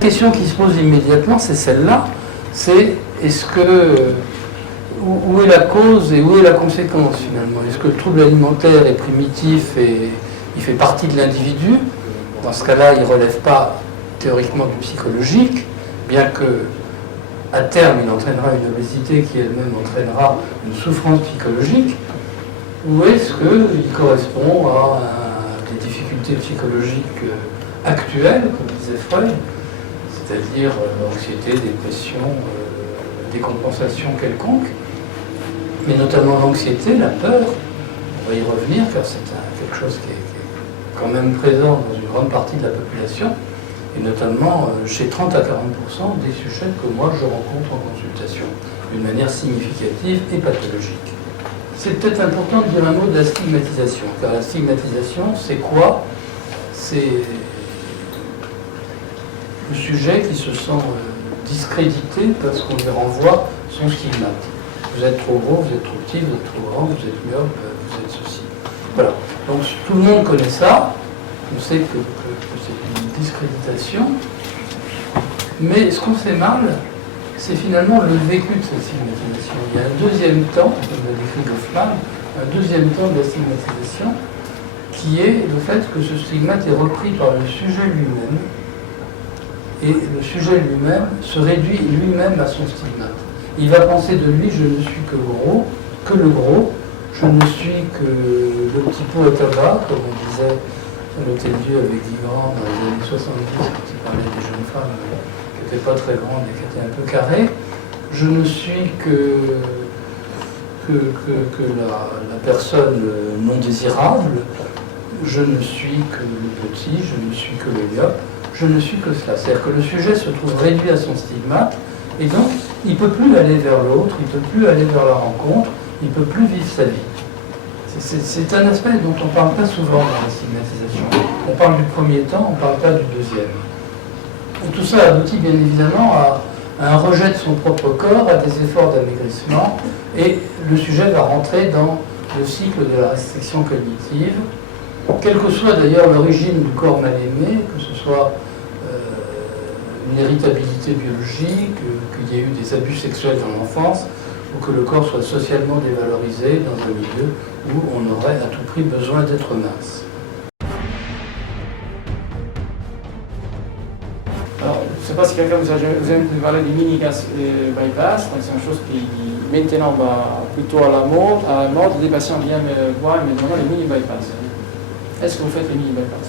La question qui se pose immédiatement, c'est celle-là, c'est est-ce que où est la cause et où est la conséquence finalement? Est-ce que le trouble alimentaire est primitif et il fait partie de l'individu? Dans ce cas-là, il ne relève pas théoriquement du psychologique, bien que à terme il entraînera une obésité qui elle-même entraînera une souffrance psychologique, ou est-ce qu'il correspond à des difficultés psychologiques actuelles, comme disait Freud, c'est-à-dire anxiété, dépression, décompensation quelconque, mais notamment l'anxiété, la peur, on va y revenir car c'est quelque chose qui est quand même présent dans une grande partie de la population, et notamment chez 30 à 40% des sujets que moi je rencontre en consultation, d'une manière significative et pathologique. C'est peut-être important de dire un mot de la stigmatisation, car la stigmatisation, c'est quoi? C'est le sujet qui se sent discrédité parce qu'on lui renvoie son stigmate. Vous êtes trop gros, vous êtes trop petit, vous êtes trop grand, vous êtes myope, vous êtes ceci. Voilà. Donc tout le monde connaît ça. On sait que c'est une discréditation. Mais ce qu'on fait mal, c'est finalement le vécu de cette stigmatisation. Il y a un deuxième temps, comme l'a décrit Goffman, un deuxième temps de la stigmatisation, qui est le fait que ce stigmate est repris par le sujet lui-même, et le sujet lui-même se réduit lui-même à son stigmate. Il va penser de lui, je ne suis que le gros, je ne suis que le petit pot à tabac, comme on disait à l'Hôtel Dieu avec Guy Grand dans les années 70, quand il parlait des jeunes femmes qui n'étaient pas très grandes et qui étaient un peu carrées. Je ne suis que la personne non désirable, je ne suis que le petit, je ne suis que le myope, je ne suis que cela. C'est-à-dire que le sujet se trouve réduit à son stigmate, et donc il ne peut plus aller vers l'autre, il ne peut plus aller vers la rencontre, il ne peut plus vivre sa vie. C'est un aspect dont on ne parle pas souvent dans la stigmatisation. On parle du premier temps, on ne parle pas du deuxième. Et tout ça aboutit bien évidemment à un rejet de son propre corps, à des efforts d'amaigrissement, et le sujet va rentrer dans le cycle de la restriction cognitive, quelle que soit d'ailleurs l'origine du corps mal aimé, que ce soit une héritabilité biologique, qu'il y ait eu des abus sexuels dans l'enfance, ou que le corps soit socialement dévalorisé dans un milieu où on aurait à tout prix besoin d'être mince. Alors, je ne sais pas si quelqu'un vous a parlé du mini-bypass, c'est une chose qui maintenant va plutôt à la mode. Les patients viennent me voir et me demandent les mini-bypass. Est-ce que vous faites les mini-bypass?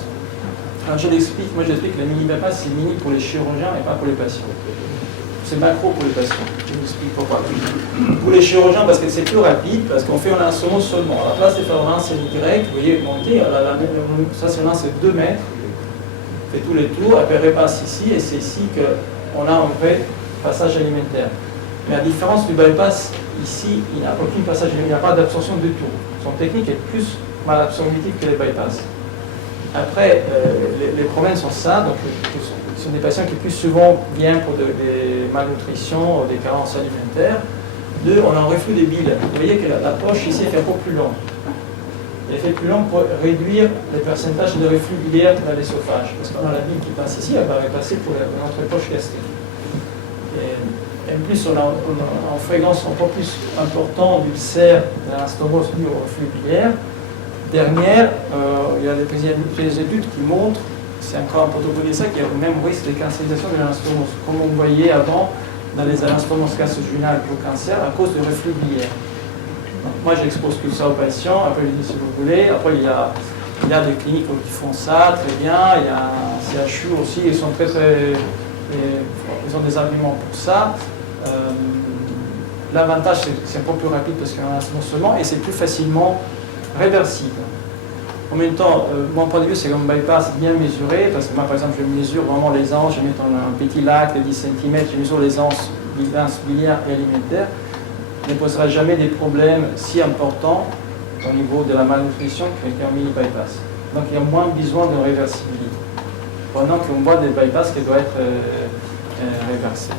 Alors je l'explique, que les mini-bypass c'est mini pour les chirurgiens et pas pour les patients. C'est macro pour les patients. Je vous explique pourquoi. Pour les chirurgiens, parce que c'est plus rapide, parce qu'on fait un instrument seulement. À la place de faire un lance Y, vous voyez, monter, ça c'est un lance de 2 mètres, on fait tous les tours, après repasse ici, et c'est ici qu'on a un vrai passage alimentaire. Mais à différence du bypass, ici, il n'y a aucun passage, il n'y a pas d'absorption du tout. Son technique est plus mal absorptive que les bypass. Après, les problèmes sont ça, donc ce sont des patients qui plus souvent viennent pour des malnutritions ou des carences alimentaires. 2, on a un reflux des bile. Vous voyez que la poche ici est fait un peu plus longue. Elle est fait plus longue pour réduire les pourcentages de reflux biliaire dans l'ésophage. Parce qu'on a la bile qui passe ici, elle va repasser pour notre poche gastrique. Et en plus, on a une fréquence un peu plus importante d'ulcère de l'anastomose due au reflux biliaire. Dernière, il y a des études qui montrent, c'est encore un protocole ça, qu'il y a le même risque de cancérisation de l'anastomose, comme on voyait avant dans les anastomoses gastrovaginales pour cancer à cause du reflux biliaire. Donc, moi, j'expose tout ça aux patients, après je dis si vous voulez, après il y a des cliniques qui font ça très bien, il y a un CHU aussi, ils ont ils ont des arguments pour ça. L'avantage, c'est un peu plus rapide parce qu'il y a un instrument seulement et c'est plus facilement réversible. En même temps, mon point de vue, c'est qu'un bypass bien mesuré, parce que moi, par exemple, je mesure vraiment les anses, je mets un petit lac de 10 cm, je mesure les anses biliaires et alimentaires, ne posera jamais des problèmes si importants au niveau de la malnutrition qu'un mini-bypass. Donc, il y a moins besoin de réversibilité. Pendant qu'on voit des bypass qui doivent être réversés.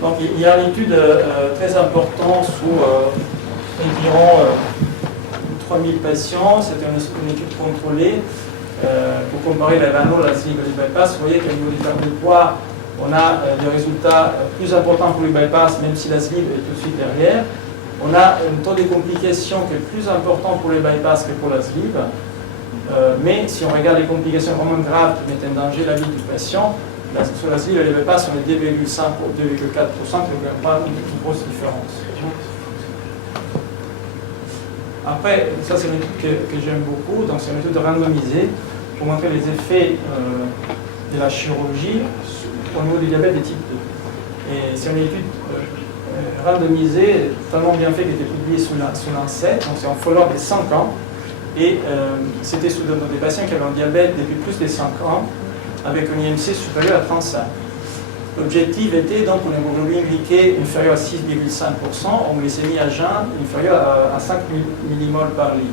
Donc, il y a une étude très importante sur environ 3000 patients, c'était une étude contrôlée, Pour comparer la VANO, la sleeve et les bypass, vous voyez qu'au niveau du terme de poids, on a des résultats plus importants pour les bypass, même si la sleeve est tout de suite derrière. On a un taux de complications qui est plus important pour les bypass que pour la sleeve. Mais si on regarde les complications vraiment graves qui mettent en danger la vie du patient, sur la sleeve et les bypass, on est 2,5 ou 2,4%, donc pas une grosse différence. Après, ça c'est une étude que j'aime beaucoup, donc c'est une étude randomisée pour montrer les effets de la chirurgie au niveau du diabète de type 2. Et c'est une étude randomisée, tellement bien faite, qui a été publiée sous Lancet, donc c'est en follow-up de 5 ans, et c'était sous des patients qui avaient un diabète depuis plus de 5 ans, avec un IMC supérieur à 35. L'objectif était donc une hémoglobine glyquée inférieure à 6,5%, en glycémie à jeun inférieure à 5 millimoles par litre.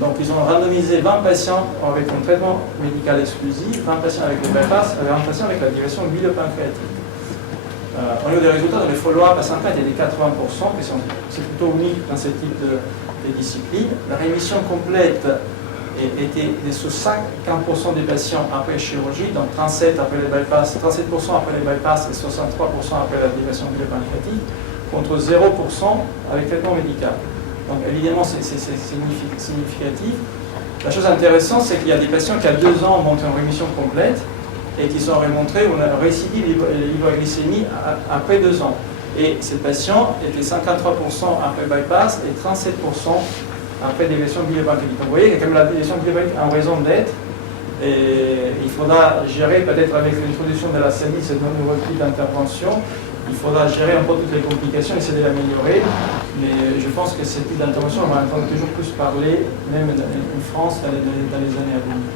Donc ils ont randomisé 20 patients avec un traitement médical exclusif, 20 patients avec le bypass et 20 patients avec la digression bilioppancréatique. Au niveau des résultats, dans les follow-up à 5 ans, il y a des 80%, c'est plutôt unique dans ce type de discipline. La rémission complète était sous 50% des patients après chirurgie, donc 37% après les bypass, 37% après les bypass et 63% après la digression bilioppancréatique, contre 0% avec traitement médical. Donc évidemment, c'est significatif. La chose intéressante, c'est qu'il y a des patients qui à 2 ans ont montré une rémission complète et qui sont remontrés on a récidive l'hypoglycémie après 2 ans. Et ces patients étaient 53% après bypass et 37% après digression bilioppancréatique. Donc vous voyez que comme la digression bilioppancréatique a une raison d'être, et il faudra gérer peut-être avec l'introduction de la CNI, cette nouvelle type d'intervention, il faudra gérer un peu toutes les complications, essayer de l'améliorer, mais je pense que ce type d'intervention, on va entendre toujours plus parler, même en France, dans les années à venir.